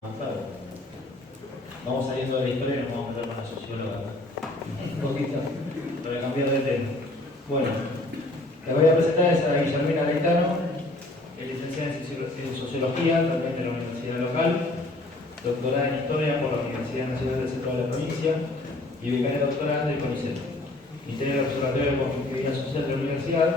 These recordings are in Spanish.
Claro. Vamos saliendo de la historia y nos vamos a meter con la socióloga. Un poquito, para cambiar de tema. Bueno, la voy a presentar es a Guillermina Gaetano, es licenciada en Sociología, también de la Universidad Local, doctorada en Historia por la Universidad Nacional del Centro de la Provincia y becaria doctoral del CONICET. Integra el Observatorio de Conflictividad Social de la Universidad.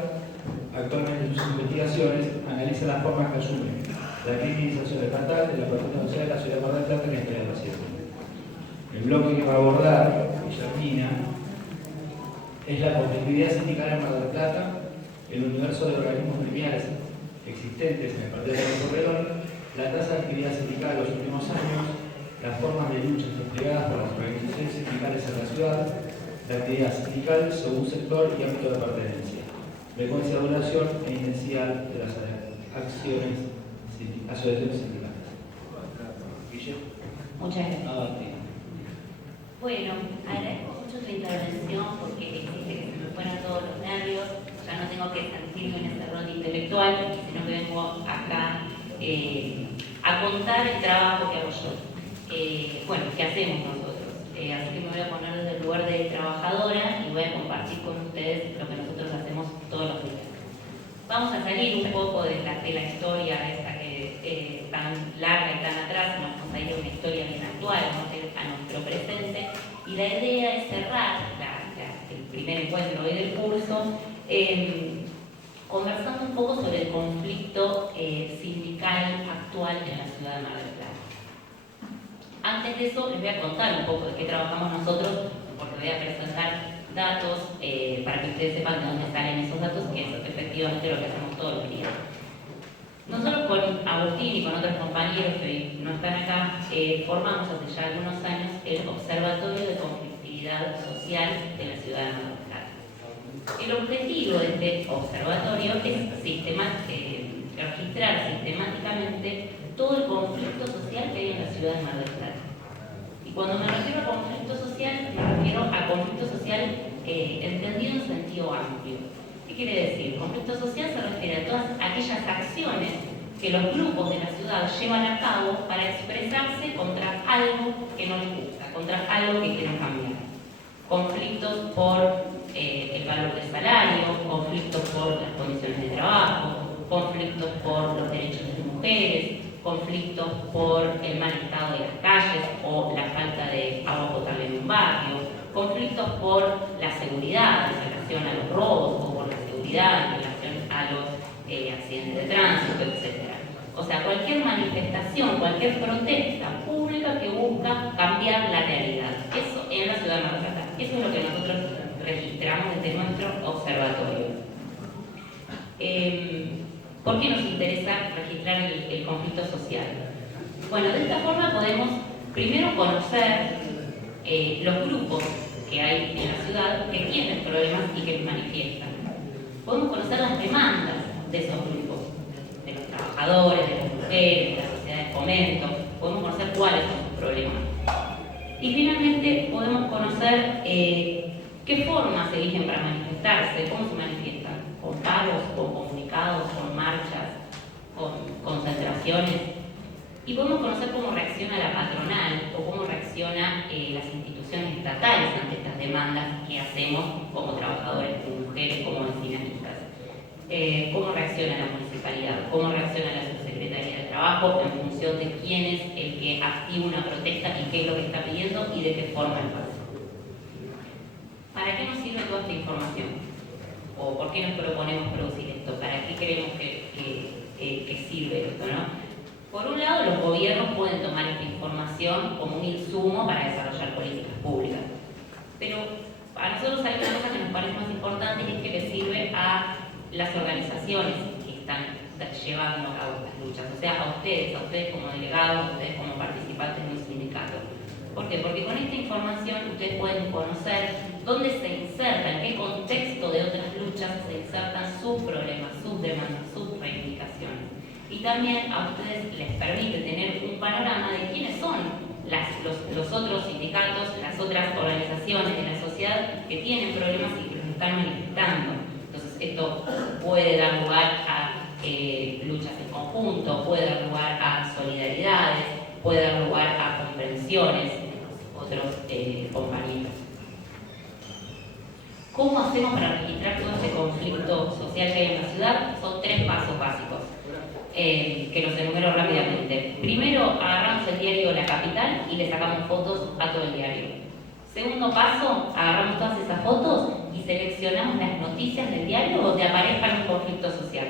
Actualmente sus investigaciones analizan las formas que asumen la criminalización estatal de la protesta social de la ciudad de Mar del Plata en la historia reciente. El bloque que va a abordar Guillermina es la conflictividad sindical en Mar del Plata, el universo de organismos gremiales existentes en el Partido del Corredor, la tasa de actividad sindical en los últimos años, las formas de lucha desplegadas por las organizaciones sindicales en la ciudad, la actividad sindical según sector y ámbito de pertenencia, frecuencia de duración e intensidad de las asociaciones sindicales. Muchas gracias. Bueno, agradezco mucho tu intervención porque existe que se me fueran todos los nervios, ya no tengo que sentirme en ese rol intelectual, sino que vengo acá a contar el trabajo que hago yo. Bueno, ¿qué hacemos nosotros? Así que me voy a poner desde el lugar de trabajadora y voy a compartir con ustedes lo que nosotros hacemos todos los días. Vamos a salir un poco de la historia esta que tan larga y tan atrás, vamos a ir a una historia bien actual, vamos a ir a nuestro presente, y la idea es cerrar el primer encuentro hoy del curso conversando un poco sobre el conflicto sindical actual en la ciudad de Mar del Plata. Antes de eso les voy a contar un poco de qué trabajamos nosotros, porque voy a presentar datos para que ustedes sepan de dónde salen esos datos, que es efectivamente lo que hacemos todos los días. Nosotros con Agustín y con otros compañeros que hoy no están acá, formamos hace ya algunos años el Observatorio de Conflictividad Social de la ciudad de Mar del Plata. El objetivo de este observatorio es registrar sistemáticamente todo el conflicto social que hay en la ciudad de Mar del Plata. Y cuando me refiero a conflicto social, me refiero a conflicto social entendido en sentido amplio. ¿Qué quiere decir? Conflicto social se refiere a todas aquellas acciones que los grupos de la ciudad llevan a cabo para expresarse contra algo que no les gusta, contra algo que quieren cambiar. Conflictos por el valor del salario, conflictos por las condiciones de trabajo, conflictos por los derechos de las mujeres, conflictos por el mal estado de las calles o la falta de agua potable en un barrio, conflictos por la seguridad en relación a los robos o por la seguridad en relación a los accidentes de tránsito, etc. O sea, cualquier manifestación, cualquier protesta pública que busca cambiar la realidad. Eso en la ciudad de Mar del Plata. Eso es lo que nosotros registramos desde nuestro observatorio. ¿Por qué nos interesa registrar el conflicto social? Bueno, de esta forma podemos primero conocer los grupos que hay en la ciudad que tienen problemas y que los manifiestan. Podemos conocer las demandas de esos grupos, de los trabajadores, de las mujeres, de las sociedades de fomento. Podemos conocer cuáles son sus problemas. Y finalmente podemos conocer qué formas eligen para manifestarse, cómo se manifiestan, con paros, con comunicados, con marchas, con concentraciones. Y podemos conocer cómo reacciona la patronal o cómo reaccionan las instituciones estatales ante estas demandas que hacemos como trabajadores, como mujeres, como vecinalistas. Cómo reacciona la municipalidad, cómo reacciona la subsecretaría de trabajo en función de quién es el que activa una protesta y qué es lo que está pidiendo y de qué forma lo hace. ¿Para qué nos sirve toda esta información? ¿O por qué nos proponemos producir esto? ¿Para qué creemos que sirve esto, no? Por un lado, los gobiernos pueden tomar esta información como un insumo para desarrollar políticas públicas. Pero a nosotros hay una cosa que nos parece más importante y es que le sirve a las organizaciones que están llevando a cabo estas luchas. O sea, a ustedes como delegados, a ustedes como participantes de un sindicato. ¿Por qué? Porque con esta información ustedes pueden conocer dónde se insertan, en qué contexto de otras luchas se insertan sus problemas, sus demandas, sus reivindicaciones. Y también a ustedes les permite tener un panorama de quiénes son los otros sindicatos, las otras organizaciones de la sociedad que tienen problemas y que los están manifestando. Entonces esto puede dar lugar a luchas en conjunto, puede dar lugar a solidaridades, puede dar hacemos para registrar todo este conflicto social que hay en la ciudad? Son 3 pasos básicos, que los enumero rápidamente. Primero, agarramos el diario La Capital y le sacamos fotos a todo el diario. Segundo paso, agarramos todas esas fotos y seleccionamos las noticias del diario donde aparezca un conflicto social.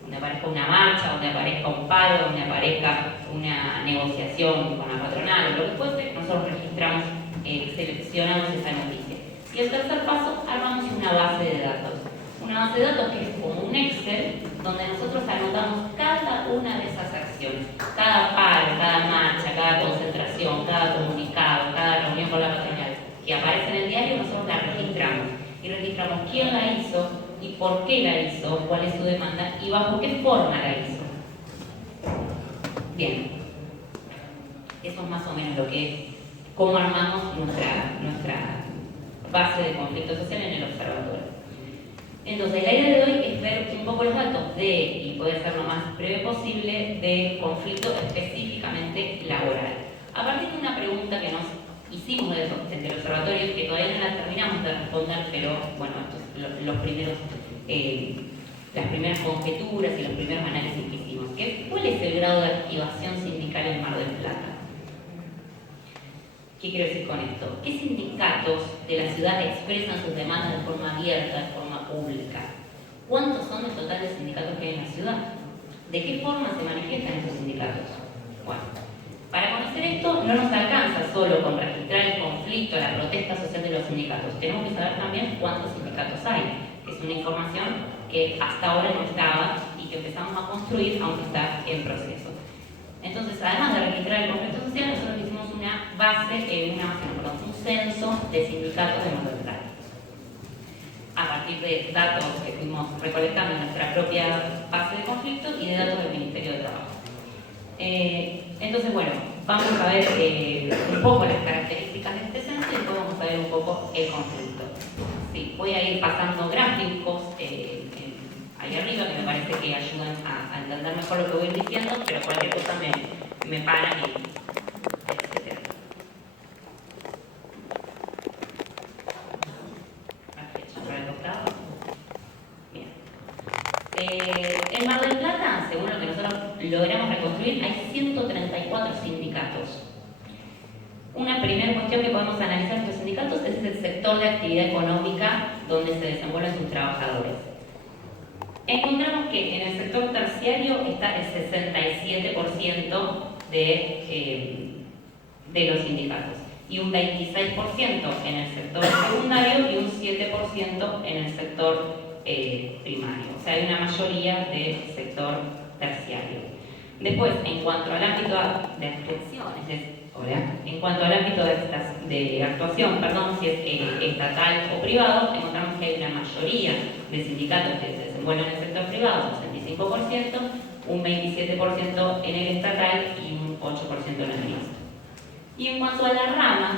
Donde aparezca una marcha, donde aparezca un paro, donde aparezca una negociación con la patronal, o lo que fuese, nosotros registramos, seleccionamos esa noticia. Y el tercer paso, armamos una base de datos. Una base de datos que es como un Excel, donde nosotros anotamos cada una de esas acciones. Cada paro, cada marcha, cada concentración, cada comunicado, cada reunión con la patronal que aparece en el diario, nosotros la registramos. Y registramos quién la hizo y por qué la hizo, cuál es su demanda y bajo qué forma la hizo. Bien. Eso es más o menos lo que es, cómo armamos nuestra base de conflicto social en el observatorio. Entonces, la idea de hoy es ver un poco los datos y poder ser lo más breve posible, de conflicto específicamente laboral. A partir de una pregunta que nos hicimos desde el observatorio, que todavía no la terminamos de responder, pero bueno, estos los primeros, las primeras conjeturas y los primeros análisis que hicimos. ¿Cuál es el grado de activación sindical en Mar del Plata? ¿Qué quiero decir con esto? ¿Qué sindicatos de la ciudad expresan sus demandas de forma abierta, de forma pública? ¿Cuántos son el total de sindicatos que hay en la ciudad? ¿De qué forma se manifiestan estos sindicatos? Bueno, para conocer esto no nos alcanza solo con registrar el conflicto, la protesta social de los sindicatos. Tenemos que saber también cuántos sindicatos hay, que es una información que hasta ahora no estaba y que empezamos a construir, aunque está en proceso. Entonces, además de registrar el conflicto social, nosotros hicimos un censo de sindicatos de Mar del Plata. A partir de datos que fuimos recolectando en nuestra propia base de conflicto y de datos del Ministerio de Trabajo. Entonces, bueno, vamos a ver un poco las características de este censo y después vamos a ver un poco el conflicto. Sí, voy a ir pasando gráficos ahí arriba que me parece que ayudan a entender mejor lo que voy diciendo, pero cualquier cosa me paran y etcétera. Bien. En Mar del Plata, según lo que nosotros logramos reconstruir, hay 134 sindicatos. Una primera cuestión que podemos analizar estos sindicatos es el sector de actividad económica donde se desenvuelven sus trabajadores. Encontramos que en el sector terciario está el 67% de los sindicatos y un 26% en el sector secundario y un 7% en el sector primario. O sea, hay una mayoría del sector terciario. Después, en cuanto al ámbito de actuación, en cuanto al ámbito de actuación, si es estatal o privado, encontramos que hay una mayoría de sindicatos que se desenvuelven en el sector privado, un 65%, un 27% en el estatal y un 8% en el mixto. Y en cuanto a la rama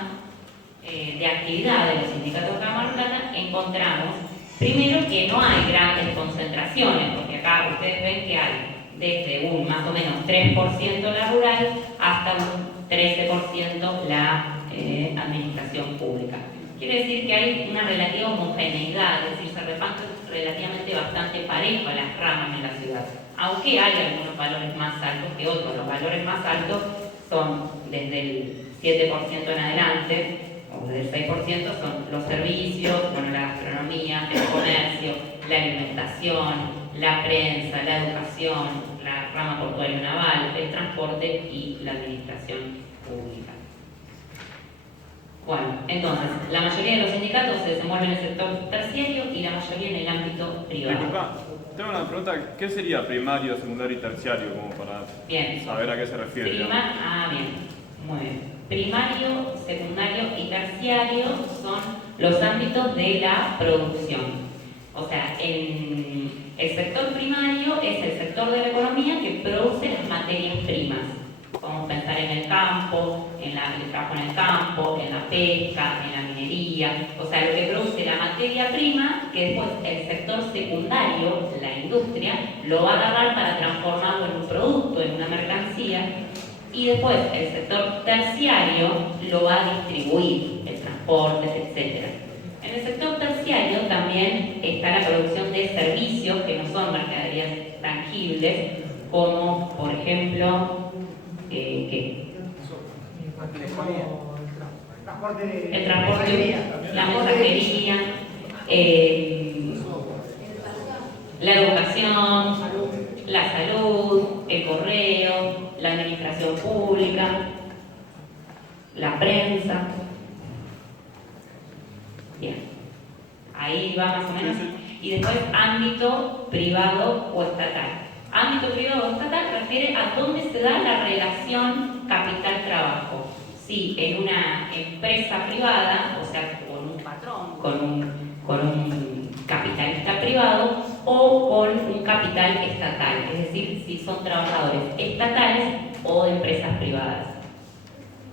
de actividad de los sindicatos de Mar del Plata, encontramos primero que no hay grandes concentraciones, porque acá ustedes ven que hay desde un más o menos 3% la rural hasta un 13% la administración pública. Quiere decir que hay una relativa homogeneidad, es decir, se reparten relativamente bastante parejo las ramas en la ciudad, aunque hay algunos valores más altos que otros. Los valores más altos son desde el 7% en adelante, o desde el 6% son los servicios, la gastronomía, el comercio, la alimentación, la prensa, la educación, la rama portuaria naval, el transporte y la administración pública. Bueno, entonces, la mayoría de los sindicatos se desenvuelven en el sector terciario y la mayoría en el ámbito privado. Disculpa, tengo una pregunta. ¿Qué sería primario, secundario y terciario? Como para saber a qué se refiere. Bien, muy bien. Primario, secundario y terciario son los ámbitos de la producción. O sea, el sector primario es el sector de la economía que produce las materias primas. Podemos pensar en el campo, el trabajo en el campo, en la pesca, en la minería. O sea, lo que produce la materia prima, que después el sector secundario, la industria, lo va a agarrar para transformarlo en un producto, en una mercancía. Y después el sector terciario lo va a distribuir, el transporte, etc. En el sector terciario también está la producción de servicios que no son mercaderías tangibles, como por ejemplo el transporte, la mensajería, la educación, la salud, el correo, la administración pública, la prensa. Bien, ahí va más o menos. Y después ámbito privado o estatal. Ámbito privado o estatal refiere a dónde se da la relación capital-trabajo. Si en una empresa privada, o sea, con un patrón, con un capitalista privado o con un capital estatal, es decir, si son trabajadores estatales o de empresas privadas.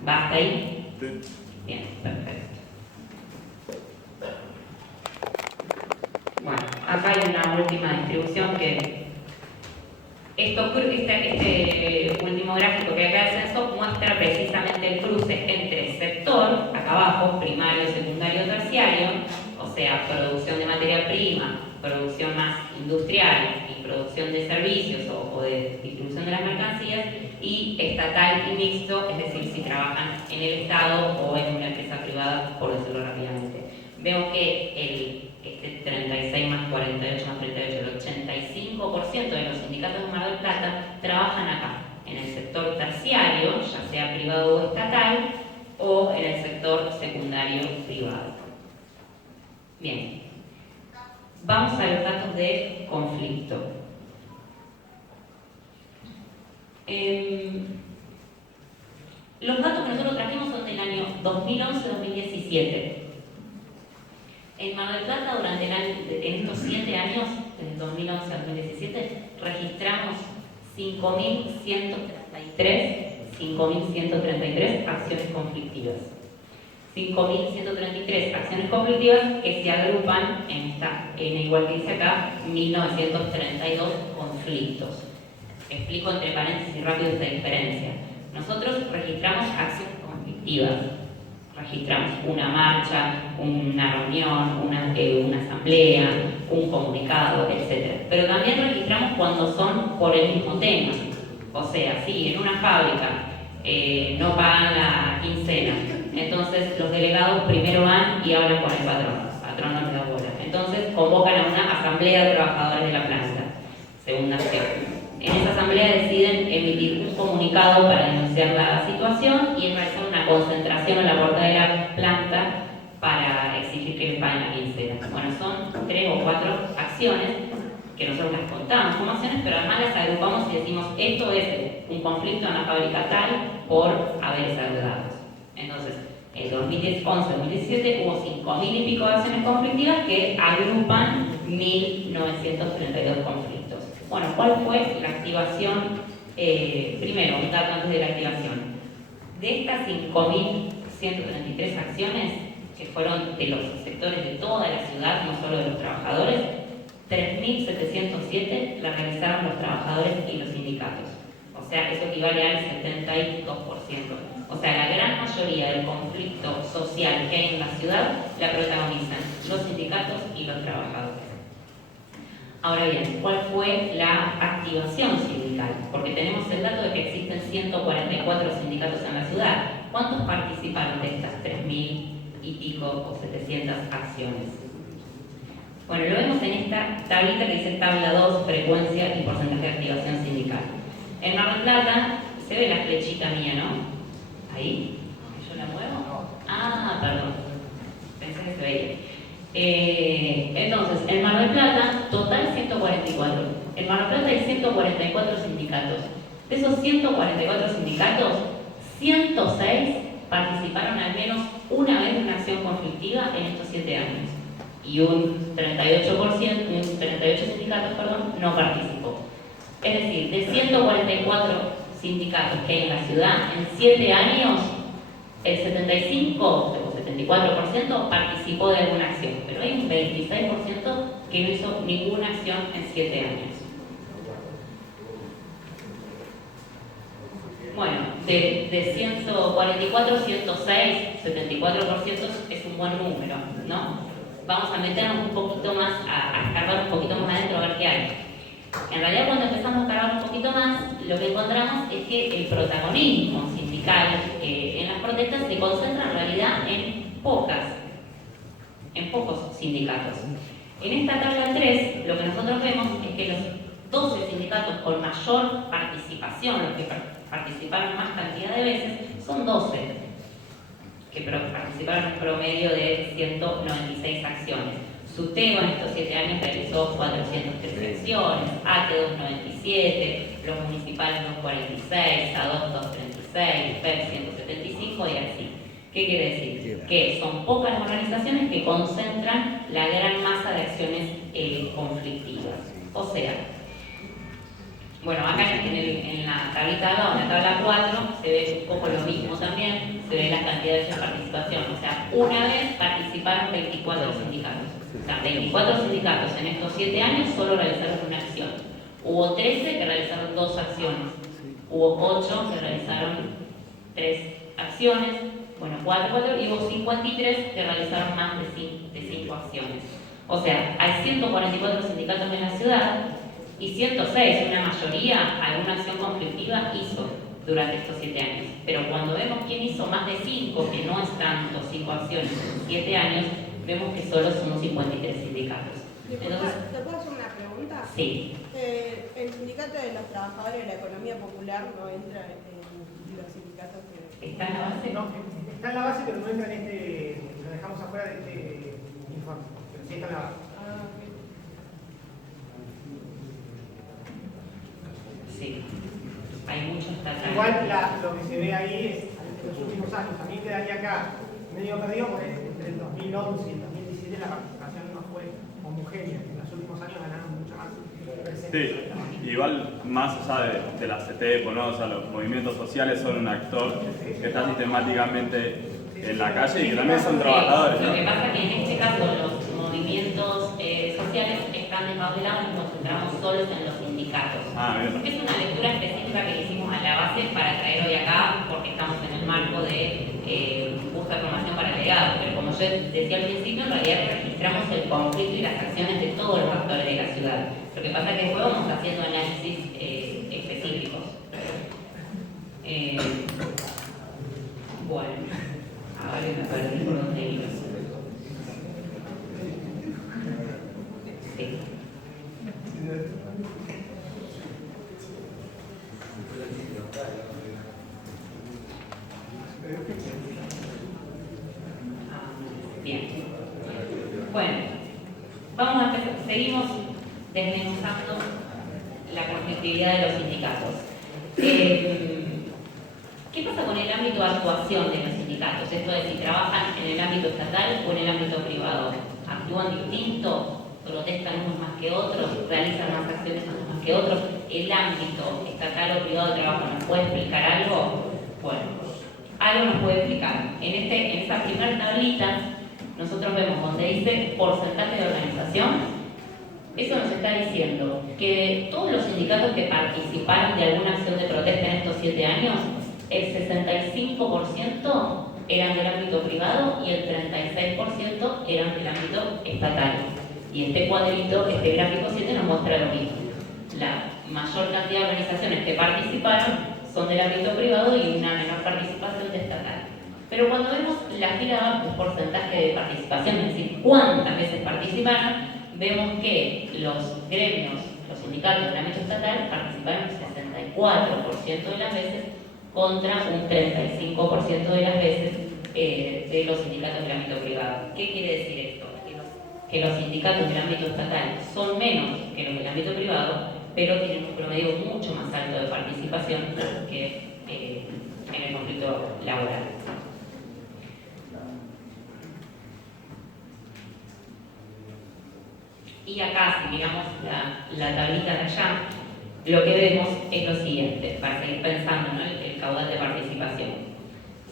¿Va hasta ahí? Sí. Bien, perfecto. Bueno, acá hay una última distribución que este último gráfico que acá del censo muestra precisamente el cruce entre sector, acá abajo, primario, secundario, terciario, o sea, producción de materia prima, producción más industrial y producción de servicios o de distribución de las mercancías, y estatal y mixto, es decir, si trabajan en el Estado o en una empresa privada, por decirlo rápidamente. Veo que este 36 más 48 más 38, el 85% de los sindicatos de Mar del Plata trabajan acá, en el sector terciario, ya sea privado o estatal, o en el sector secundario privado. Bien, vamos a los datos de conflicto. Los datos que nosotros trajimos son del año 2011-2017. En Mar del Plata, en estos 7 años, desde 2011 al 2017, registramos 5.133 acciones conflictivas. 5.133 acciones conflictivas que se agrupan igual que dice acá, 1.932 conflictos. Explico entre paréntesis rápido esta diferencia. Nosotros registramos acciones conflictivas. Registramos una marcha, una reunión, una asamblea, un comunicado, etc. Pero también registramos cuando son por el mismo tema. O sea, si en una fábrica no pagan la quincena, entonces los delegados primero van y hablan con el patrón no le da bola. Entonces convocan a una asamblea de trabajadores de la planta. Segunda acción. En esa asamblea deciden emitir un comunicado para denunciar la situación y realizar una concentración en la puerta de la planta para exigir que les paguen la quincena. Bueno, son 3 o 4 acciones que nosotros las contamos como acciones, pero además las agrupamos y decimos esto es un conflicto en la fábrica tal por haberes adeudados. Entonces, en 2011-2017 hubo 5.000 y pico de acciones conflictivas que agrupan 1.932 conflictos. Bueno, ¿cuál fue la activación? Primero, un dato antes de la activación. De estas 5.133 acciones, que fueron de los sectores de toda la ciudad, no solo de los trabajadores, 3.707 la realizaron los trabajadores y los sindicatos. O sea, eso equivale al 72%. O sea, la gran mayoría del conflicto social que hay en la ciudad la protagonizan los sindicatos y los trabajadores. Ahora bien, ¿cuál fue la activación sindical? Porque tenemos el dato de que existen 144 sindicatos en la ciudad. ¿Cuántos participaron de estas 3.000 y pico o 700 acciones? Bueno, lo vemos en esta tablita que dice tabla 2, frecuencia y porcentaje de activación sindical. En Mar del Plata se ve la flechita mía, ¿no? Ahí. ¿Yo la muevo? Ah, perdón. Pensé que se veía. Entonces, en Mar del Plata, total 144. En Mar del Plata hay 144 sindicatos. De esos 144 sindicatos, 106 participaron al menos una vez en una acción conflictiva en estos 7 años. Y un 38% sindicatos no participó. Es decir, de 144 sindicatos que hay en la ciudad, en 7 años, el 75 o 74% participó de alguna acción, pero hay un 26% que no hizo ninguna acción en 7 años. Bueno, de 144, 106, 74% es un buen número, ¿no? vamos a meternos un poquito más, a escarbar un poquito más adentro a ver qué hay. En realidad, cuando empezamos a escarbar un poquito más, lo que encontramos es que el protagonismo sindical en las protestas se concentra en realidad en pocos sindicatos. En esta tabla 3, lo que nosotros vemos es que los 12 sindicatos con mayor participación, los que participaron más cantidad de veces, son 12, que participaron en promedio de 196 acciones. SUTEBA en estos 7 años realizó 413 acciones, ATE 297, los municipales 246, ADOS 236, PEP 175 y así. ¿Qué quiere decir? Que son pocas las organizaciones que concentran la gran masa de acciones conflictivas. O sea, bueno, acá en la tablita de abajo, en la tabla 4, se ve un poco lo mismo también, se ve las cantidades de participación. O sea, una vez participaron 24 sindicatos. O sea, 24 sindicatos en estos 7 años solo realizaron una acción. Hubo 13 que realizaron 2 acciones. Hubo 8 que realizaron 3 acciones. Bueno, 4 y hubo 53 que realizaron más de 5 acciones. O sea, hay 144 sindicatos en la ciudad y 106, una mayoría, alguna acción conflictiva hizo durante estos 7 años. Pero cuando vemos quién hizo más de 5, que no es tanto 5 acciones en 7 años, vemos que solo somos 53 sindicatos. Entonces, ¿te puedo hacer una pregunta? Sí. El sindicato de los trabajadores de la economía popular no entra en los sindicatos que... ¿Está en la base? No, está en la base, pero no entra en este, lo dejamos afuera de este informe, pero sí está en la base. Sí. Hay muchos estatales. Igual lo que se ve ahí es en los últimos años. También quedaría acá medio perdido porque entre el 2011 y el 2017 la participación no fue homogénea. En los últimos años ganaron mucho más. Sí, igual más allá de la CTEP, ¿no? O sea, los movimientos sociales son un actor que está sistemáticamente en la calle y que también son trabajadores, ¿no? Lo que pasa es que en este caso los movimientos sociales están desmantelados y nos concentramos solos en los sindicatos. Porque es una lectura específica que hicimos a la base para traer hoy acá, porque estamos en el marco de curso de formación para delegados. Pero como yo decía al principio, en realidad registramos el conflicto y las acciones de todos los actores de la ciudad. Lo que pasa es que después vamos haciendo análisis específicos. Bueno, ahora me perdí por dónde iba. Sí. Bien. Bueno, vamos a empezar. Seguimos desmenuzando la conflictividad de los sindicatos. ¿Qué pasa con el ámbito de actuación de los sindicatos? Esto de si trabajan en el ámbito estatal o en el ámbito privado. ¿Actúan distinto? ¿Protestan unos más que otros? ¿Realizan más acciones unos más que otros? ¿El ámbito estatal o privado de trabajo nos puede explicar algo? Bueno, algo nos puede explicar. En esa primera tablita, nosotros vemos donde dice porcentaje de organización. Eso nos está diciendo que de todos los sindicatos que participaron de alguna acción de protesta en estos 7 años, el 65% eran del ámbito privado y el 36% eran del ámbito estatal. Y este cuadrito, este gráfico 7 nos muestra lo mismo. La mayor cantidad de organizaciones que participaron son del ámbito privado y una menor participación de estatal. Pero cuando vemos la fila de porcentaje de participación, es decir, cuántas veces participaron, vemos que los gremios, los sindicatos del ámbito estatal participaron el 64% de las veces contra un 35% de las veces de los sindicatos del ámbito privado. ¿Qué quiere decir esto? Que los sindicatos del ámbito estatal son menos que los del ámbito privado, pero tienen un promedio mucho más alto de participación que en el conflicto laboral. Y acá, si miramos la tablita de allá, lo que vemos es lo siguiente, para seguir pensando, ¿no? el caudal de participación.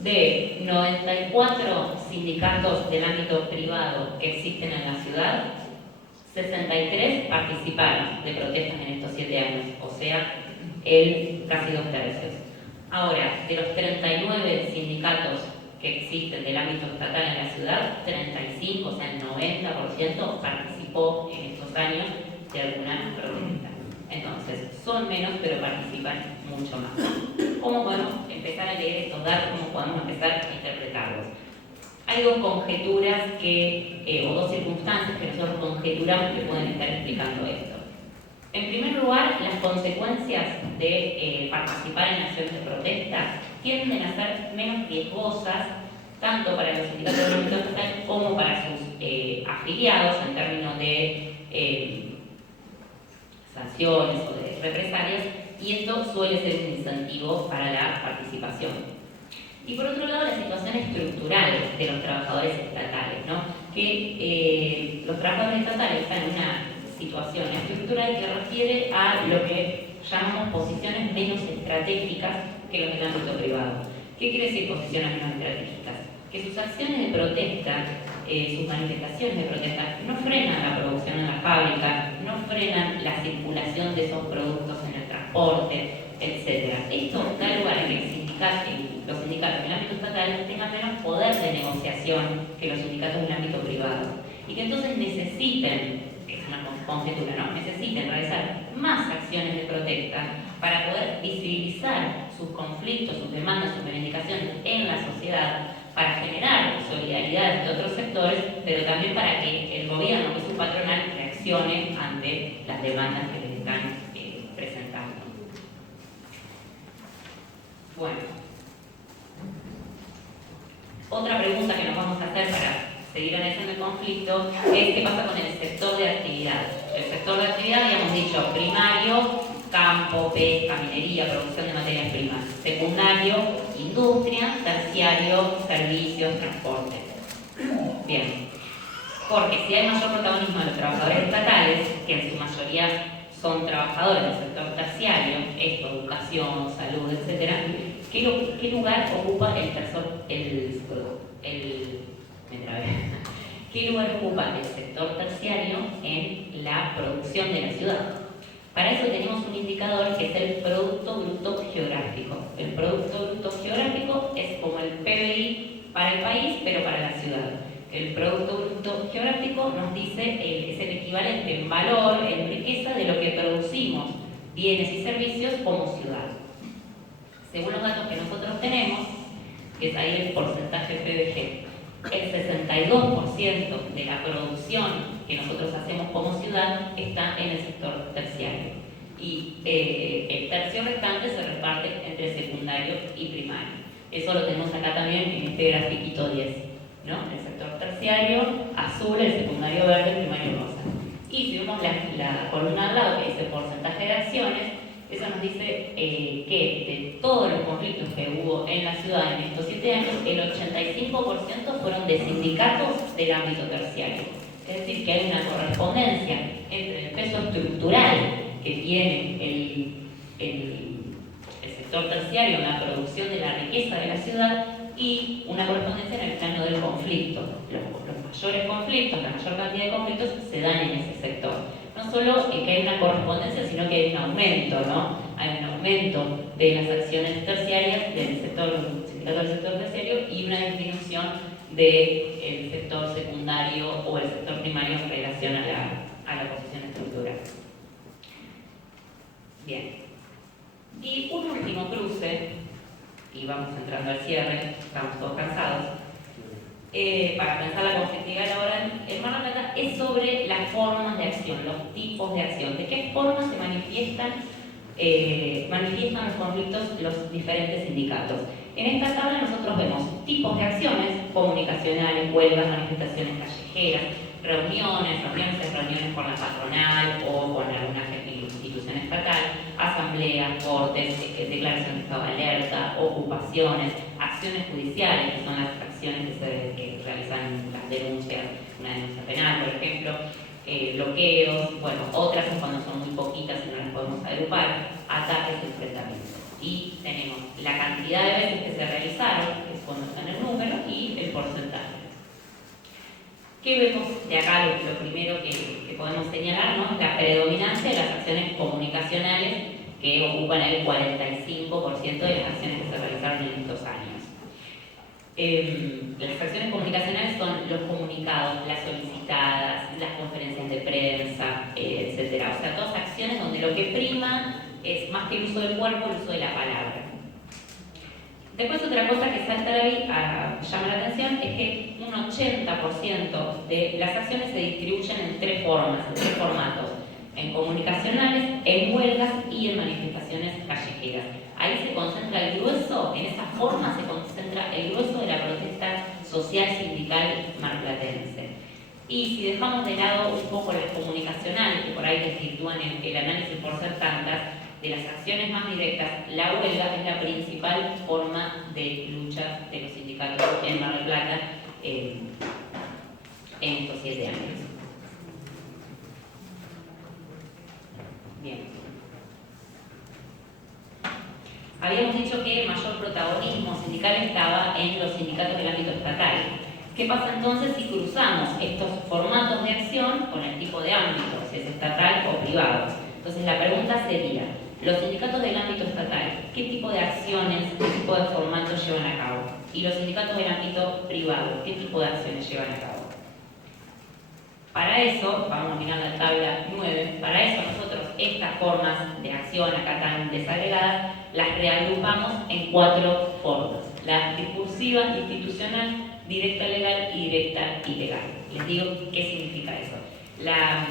De 94 sindicatos del ámbito privado que existen en la ciudad, 63 participaron de protestas en estos 7 años, o sea, casi 2/3. Ahora, de los 39 sindicatos que existen del ámbito estatal en la ciudad, 35, o sea, el 90% participó en estos años de alguna protesta. Entonces, son menos, pero participan mucho más. ¿Cómo podemos empezar a leer estos datos? ¿Cómo podemos empezar a interpretarlos? Hay dos conjeturas o dos circunstancias que nosotros conjeturamos que pueden estar explicando esto. En primer lugar, las consecuencias de participar en acciones de protesta tienden a ser menos riesgosas tanto para los sindicatos del ámbito estatal como para sus afiliados en términos de sanciones o de represalias, y esto suele ser un incentivo para la participación. Y por otro lado, la situación estructural de los trabajadores estatales, ¿no? Que los trabajadores estatales están en una situación estructural que refiere a lo que llamamos posiciones menos estratégicas que los del ámbito privado. ¿Qué quiere decir posiciones menos estratégicas? Que sus acciones de protesta, sus manifestaciones de protesta, no frenan la producción en la fábrica, no frenan la circulación de esos productos en el transporte, etc. Esto da lugar a que los sindicatos en el ámbito estatal tengan menos poder de negociación que los sindicatos en el ámbito privado, y que entonces necesiten, es una conjetura, ¿no? Necesiten realizar más acciones de protesta para poder visibilizar sus conflictos, sus demandas, sus reivindicaciones en la sociedad, para generar solidaridad de otros sectores, pero también para que el gobierno, que es su patronal, reaccione ante las demandas que les están presentando. Bueno, otra pregunta que nos vamos a hacer para seguir analizando el conflicto es qué pasa con el sector de actividad. El sector de actividad, ya hemos dicho, primario, campo, pesca, minería, producción de materias primas. Secundario, industria. Terciario, servicios, transporte. Bien, porque si hay mayor protagonismo de los trabajadores estatales, que en su mayoría son trabajadores del sector terciario, esto, educación, salud, etc., ¿qué lugar ocupa ¿Qué lugar ocupa el sector terciario en la producción de la ciudad? Para eso tenemos un indicador que es el Producto Bruto Geográfico. El Producto Bruto Geográfico es como el PBI para el país, pero para la ciudad. El Producto Bruto Geográfico nos dice, es el equivalente en valor, en riqueza de lo que producimos, bienes y servicios como ciudad. Según los datos que nosotros tenemos, que es ahí el porcentaje PBG, el 62% de la producción que nosotros hacemos como ciudad está en el sector terciario. Y el tercio restante se reparte entre secundario y primario. Eso lo tenemos acá también en este grafiquito 10, ¿no? El sector terciario azul, el secundario verde, el primario rosa. Y si vemos la columna al lado, que dice porcentaje de acciones, eso nos dice que de todos los conflictos que hubo en la ciudad en estos 7 años, el 85% fueron de sindicatos del ámbito terciario. Es decir, que hay una correspondencia entre el peso estructural que tiene el sector terciario en la producción de la riqueza de la ciudad y una correspondencia en el plano del conflicto. Los mayores conflictos, la mayor cantidad de conflictos se dan en ese sector. No solo que hay una correspondencia, sino que hay un aumento, ¿no? Hay un aumento de las acciones terciarias del sindicato del sector terciario y una disminución del sector secundario o el sector primario en relación a la posición estructural. Bien. Y un último cruce, y vamos entrando al cierre, estamos todos cansados. Para pensar la conflictividad laboral en Mar del Plata es sobre las formas de acción, los tipos de acción, de qué formas se manifiestan los conflictos los diferentes sindicatos. En esta tabla nosotros vemos tipos de acciones comunicacionales, huelgas, manifestaciones callejeras, reuniones con la patronal o con alguna institución estatal, asambleas, cortes, declaración de estado de alerta, ocupaciones, acciones judiciales, que son las acciones que realizan las denuncias, una denuncia penal, por ejemplo, bloqueos, bueno, otras son cuando son muy poquitas y no las podemos agrupar, ataques y enfrentamientos. Y tenemos la cantidad de veces que se realizaron, que es cuando está en el número, y el porcentaje. ¿Qué vemos de acá? Lo primero que podemos señalar, ¿no? La predominancia de las acciones comunicacionales, que ocupan el 45% de las acciones que se realizaron en estos años. Las acciones comunicacionales son los comunicados, las solicitadas, las conferencias de prensa, etc. O sea, todas acciones donde lo que prima es más que el uso del cuerpo, el uso de la palabra. Después otra cosa que salta ahí, llama la atención, es que un 80% de las acciones se distribuyen en tres formas, en tres formatos: en comunicacionales, en huelgas y en manifestaciones callejeras. Ahí se concentra el grueso, en esa forma se concentra el grueso de la protesta social sindical marplatense. Y si dejamos de lado un poco las comunicacionales, que por ahí desvirtúan el análisis por ser tantas, de las acciones más directas, la huelga es la principal forma de lucha de los sindicatos en Mar del Plata en estos 7 años. Bien. Habíamos dicho que el mayor protagonismo sindical estaba en los sindicatos del ámbito estatal. ¿Qué pasa entonces si cruzamos estos formatos de acción con el tipo de ámbito, si es estatal o privado? Entonces la pregunta sería: los sindicatos del ámbito estatal, ¿qué tipo de acciones, qué tipo de formatos llevan a cabo? Y los sindicatos del ámbito privado, ¿qué tipo de acciones llevan a cabo? Para eso, vamos a mirar la tabla 9, para eso nosotros estas formas de acción acá tan desagregadas las reagrupamos en 4 formas: la discursiva, institucional, directa legal y directa ilegal. Les digo qué significa eso. La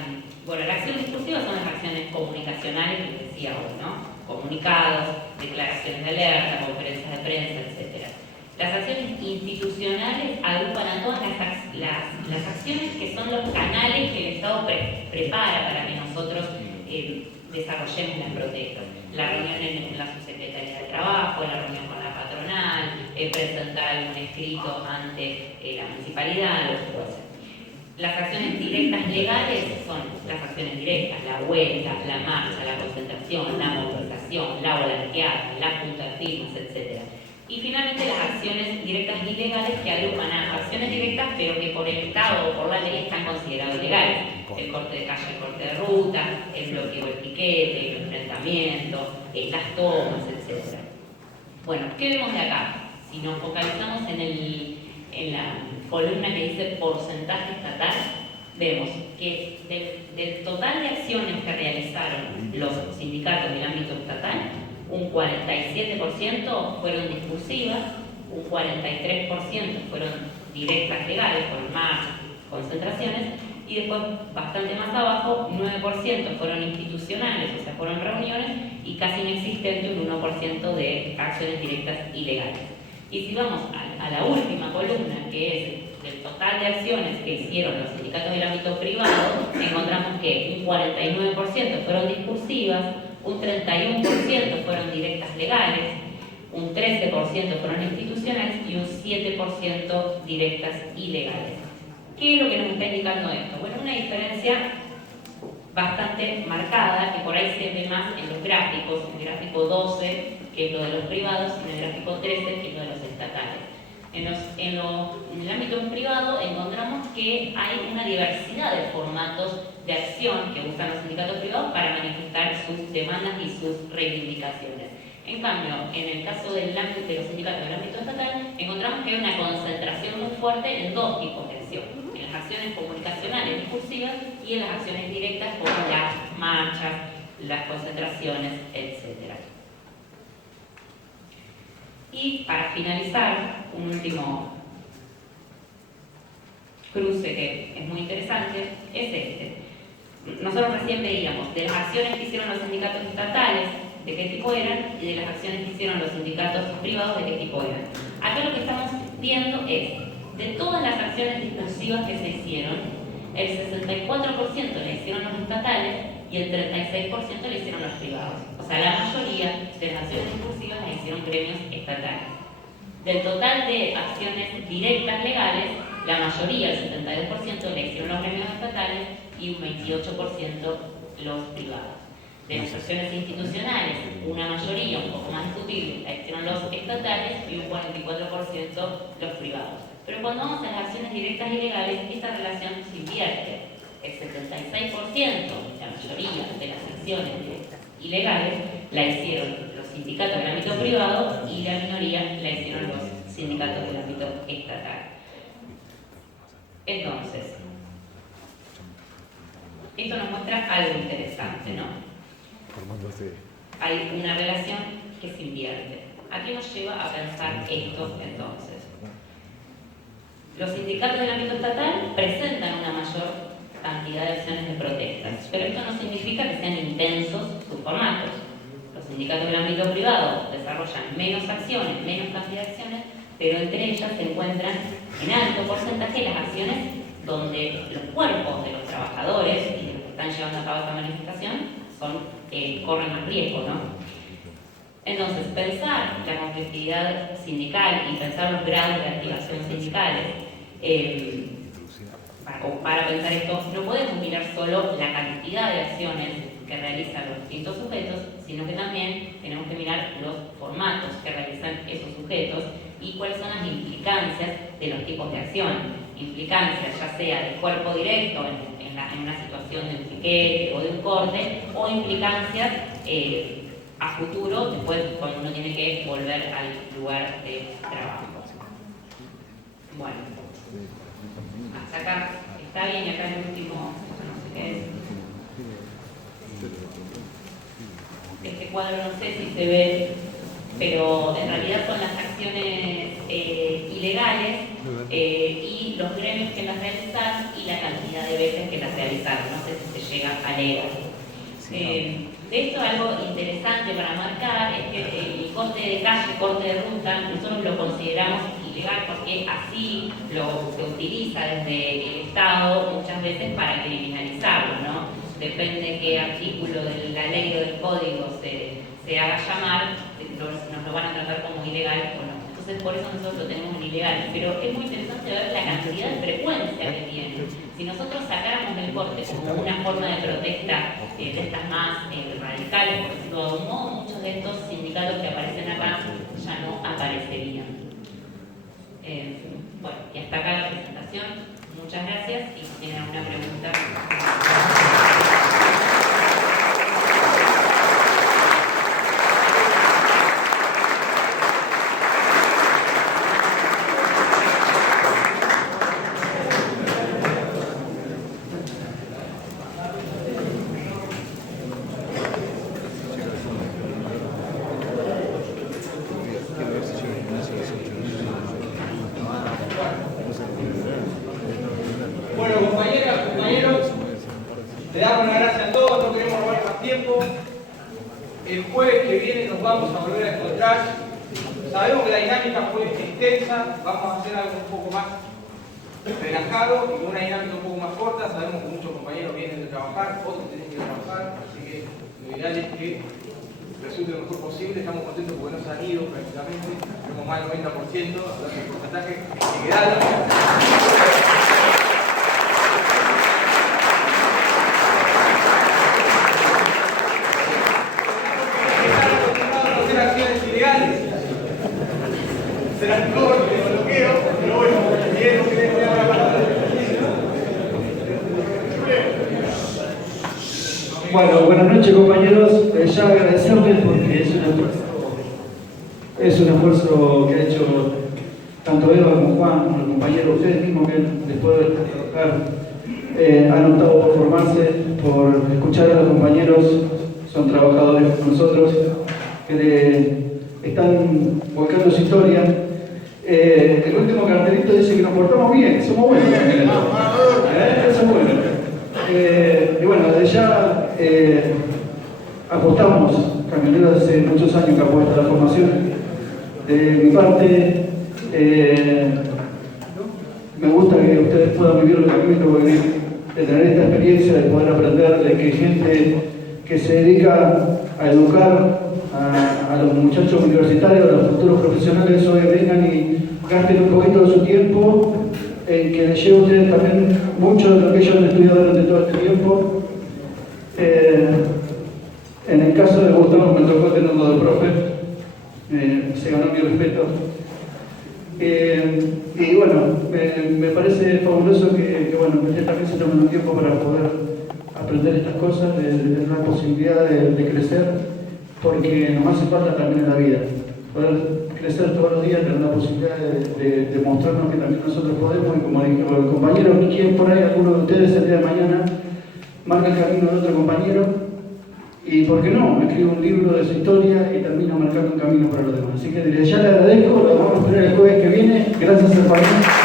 acción discursiva son las acciones comunicacionales que les decía hoy, ¿no? Comunicados, declaraciones de alerta, conferencias de prensa, etc. Las acciones institucionales agrupan a todas las acciones que son los canales que el Estado prepara para que nosotros desarrollemos las protestas. La reunión en la Subsecretaría de Trabajo, la reunión con la patronal, presentar algún escrito ante la municipalidad, los jueces. Las acciones directas legales son las acciones directas: la huelga, la marcha, la concentración, la movilización, la volanteada, la junta de firmas, etc. Y finalmente las acciones directas ilegales, que agrupan a acciones directas pero que por el Estado o por la ley están consideradas ilegales: el corte de calle, el corte de ruta, el bloqueo del piquete, el enfrentamiento, las tomas, etc. Bueno, ¿qué vemos de acá? Si nos focalizamos en la columna que dice porcentaje estatal, vemos que del total de acciones que realizaron los sindicatos del ámbito estatal, un 47% fueron discursivas, un 43% fueron directas legales, fueron marchas, concentraciones, y después, bastante más abajo, 9% fueron institucionales, o sea, fueron reuniones, y casi inexistente un 1% de acciones directas ilegales. Y si vamos a la última columna, que es del total de acciones que hicieron los sindicatos del ámbito privado, encontramos que un 49% fueron discursivas, un 31% fueron directas legales, un 13% fueron institucionales y un 7% directas ilegales. ¿Qué es lo que nos está indicando esto? Bueno, una diferencia bastante marcada, que por ahí se ve más en los gráficos, en el gráfico 12, que es lo de los privados, y en el gráfico 13, que es lo de los estatales. En el ámbito privado encontramos que hay una diversidad de formatos de acción que usan los sindicatos privados para manifestar sus demandas y sus reivindicaciones. En cambio, en el caso de los sindicatos del ámbito estatal, encontramos que hay una concentración muy fuerte en 2 tipos de acción: en las acciones comunicacionales discursivas y en las acciones directas como las marchas, las concentraciones, etc. Y para finalizar, un último cruce que es muy interesante es este. Nosotros recién veíamos de las acciones que hicieron los sindicatos estatales, de qué tipo eran, y de las acciones que hicieron los sindicatos privados, de qué tipo eran. Acá lo que estamos viendo es, de todas las acciones discursivas que se hicieron, el 64% le hicieron los estatales y el 36% le hicieron los privados. O sea, la mayoría de las acciones discursivas las hicieron gremios estatales. Del total de acciones directas legales, la mayoría, el 72%, le hicieron los gremios estatales y un 28% los privados. De las acciones institucionales, una mayoría, un poco más discutible, la hicieron los estatales y un 44% los privados. Pero cuando vamos a las acciones directas y legales, esta relación se invierte. El 76%, la mayoría de las acciones directas y legales, la hicieron los sindicatos del ámbito privado y la minoría la hicieron los sindicatos del ámbito estatal. Entonces, esto nos muestra algo interesante, ¿no? Hay una relación que se invierte. ¿A qué nos lleva a pensar esto entonces? Los sindicatos del ámbito estatal presentan una mayor cantidad de acciones de protestas, pero esto no significa que sean intensos sus formatos. Los sindicatos del ámbito privado desarrollan menos acciones, menos cantidad de acciones, pero entre ellas se encuentran en alto porcentaje las acciones donde los cuerpos de los trabajadores y de los que están llevando a cabo esta manifestación corren más riesgo, ¿no? Entonces, pensar la complejidad sindical y pensar los grados de activación sindicales, para pensar esto, no podemos mirar solo la cantidad de acciones que realizan los distintos sujetos, sino que también tenemos que mirar los formatos que realizan esos sujetos y cuáles son las implicancias de los tipos de acción. Implicancias ya sea de cuerpo directo en una situación de un piquete o de un corte, o implicancias a futuro, después cuando uno tiene que volver al lugar de trabajo. Bueno, hasta acá está bien, y acá el último, no sé qué es. Este cuadro no sé si se ve, pero en realidad son las acciones ilegales y los gremios que las realizaron y la cantidad de veces que las realizaron. No sé si se llega a leer. De esto algo interesante para marcar es que el corte de calle, corte de ruta, nosotros lo consideramos ilegal porque así se utiliza desde el Estado muchas veces para criminalizarlo, ¿no? Depende qué artículo de la ley o del código se haga llamar, nos lo van a tratar como ilegal o no. Entonces por eso nosotros lo tenemos en ilegal, pero es muy interesante ver la cantidad de frecuencia que tiene. Si nosotros sacáramos el corte como una forma de protesta de estas más radicales, por decirlo de algún modo, muchos de estos sindicatos que aparecen acá ya no aparecerían. Bueno, y hasta acá la presentación. Muchas gracias y si tienen alguna pregunta. Bueno, compañeras, compañeros, le damos las gracias a todos, no queremos robar más tiempo. El jueves que viene nos vamos a volver a encontrar. Sabemos que la dinámica fue extensa, vamos a hacer algo un poco más relajado y con una dinámica un poco más corta. Sabemos que muchos compañeros vienen de trabajar, otros tienen que ir a trabajar, así que lo ideal es que resulte lo mejor posible. Estamos contentos porque no se han ido prácticamente, tenemos más del 90%, hablando del porcentaje que quedaron. Serán cortes de bloqueo, pero bueno, bien, no queremos dar la palabra. Bueno, buenas noches compañeros, ya agradecerles porque es un esfuerzo que ha hecho tanto Eva como Juan, como los compañeros, ustedes mismos que después de trabajar han optado por formarse, por escuchar a los compañeros, son trabajadores como nosotros, que están volcando su historia. El último cartelito dice que nos portamos bien, que somos buenos. Eso es bueno. Y bueno, desde ya apostamos, Camioneros hace muchos años que apuesta a la formación. De mi parte, me gusta que ustedes puedan vivir lo que a mí me tocó vivir, de tener esta experiencia, de poder aprender, de que gente que se dedica a educar a los muchachos universitarios, a los futuros profesionales, hoy vengan y gasten un poquito de su tiempo, que les lleve a ustedes también mucho de lo que ellos han estudiado durante todo este tiempo. En el caso de Gustavo me tocó tenerlo de profe, se ganó mi respeto. Y bueno, me parece fabuloso que bueno, ustedes también se tomen un tiempo para poder aprender estas cosas, de tener la posibilidad de crecer, porque nos hace falta también en la vida. poder crecer todos los días, tener la posibilidad de mostrarnos que también nosotros podemos, y como dijo el compañero, quien por ahí, alguno de ustedes el día de mañana marca el camino de otro compañero, y por qué no, escribe un libro de su historia y termina marcando un camino para los demás. Así que desde ya le agradezco, lo vamos a esperar el jueves que viene. Gracias al país.